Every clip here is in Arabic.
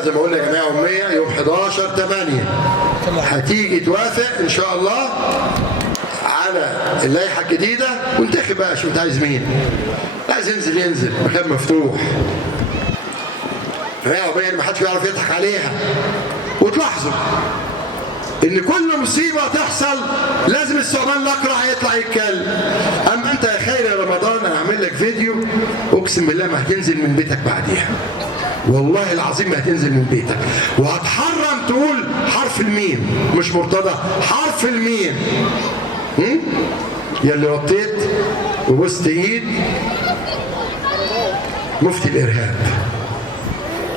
بقى زي ما قلنا يا جماعه اميه يوم 11/8 هتيجي توافق ان شاء الله على اللائحه الجديده وانتخب بقى شوف انت عايز مين. عايز ينزل مكان مفتوح. هي اميه ما حدش بيعرف يضحك عليها. وتلاحظوا ان كل مصيبه تحصل لازم الثعبان الاقرع يطلع يتكلم. اما انت يا خير يا رمضان انا هعمل لك فيديو اقسم بالله ما هتنزل من بيتك بعديها. والله العظيم ما هتنزل من بيتك وهتحرم تقول حرف الميم. مش مرتضى، حرف الميم. يا اللي وطيت وبوست ايد مفتي الارهاب،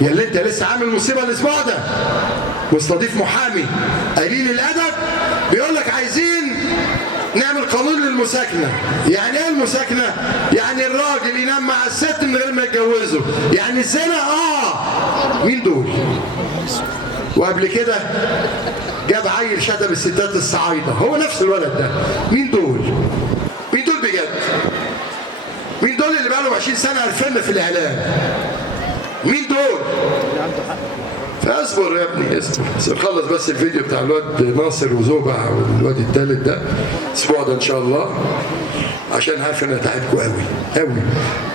يا اللي انت لسه عامل مصيبه الاسبوع ده مستضيف محامي قليل الادب بيقول لك عايزين نعمل قانون للمساكنه. يعني ايه المساكنه؟ يعني الراجل ينام مع الست من غير ما يتجوزه. يعني الزنا مين دول؟ وقبل كده جاب عيل شتم الستات الصعايده، هو نفس الولد ده. مين دول؟ مين دول بجد؟ مين دول اللي بقالهم 20 سنه الفيلم في الاعلام؟ مين دول؟ فاصبر يا ابني اصبر. خلص بس الفيديو بتاع الواد ناصر وزوبع والواد الثالث ده الاسبوع ده ان شاء الله، عشان عارف ان تعبكم قوي.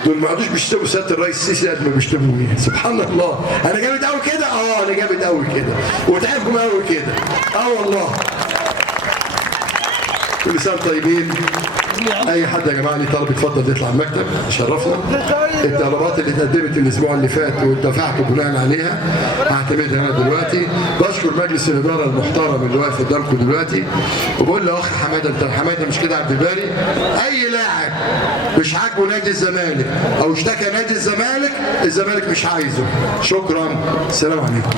دول ما عادوش بيشتموا سياده الرئيس السيسي قد ما بيشتموا مين. سبحان الله. انا جامد قوي كده؟ انا جامد قوي كده وتعبكم قوي كده. والله. كل سنه طيبين. اي حد يا جماعه ليه طلب يتفضل يطلع المكتب يشرفنا. الطلبات اللي اتقدمت الاسبوع اللي فات ودفعت بناء عليها هعتمدها انا دلوقتي. بشكر مجلس الاداره المحترم اللي واقف قدامكم دلوقتي وبقول لاخ حماده انت حماده مش كده عبد الباري، اي لاعب مش عاجبه نادي الزمالك او اشتكى نادي الزمالك مش عايزه. شكرا. السلام عليكم.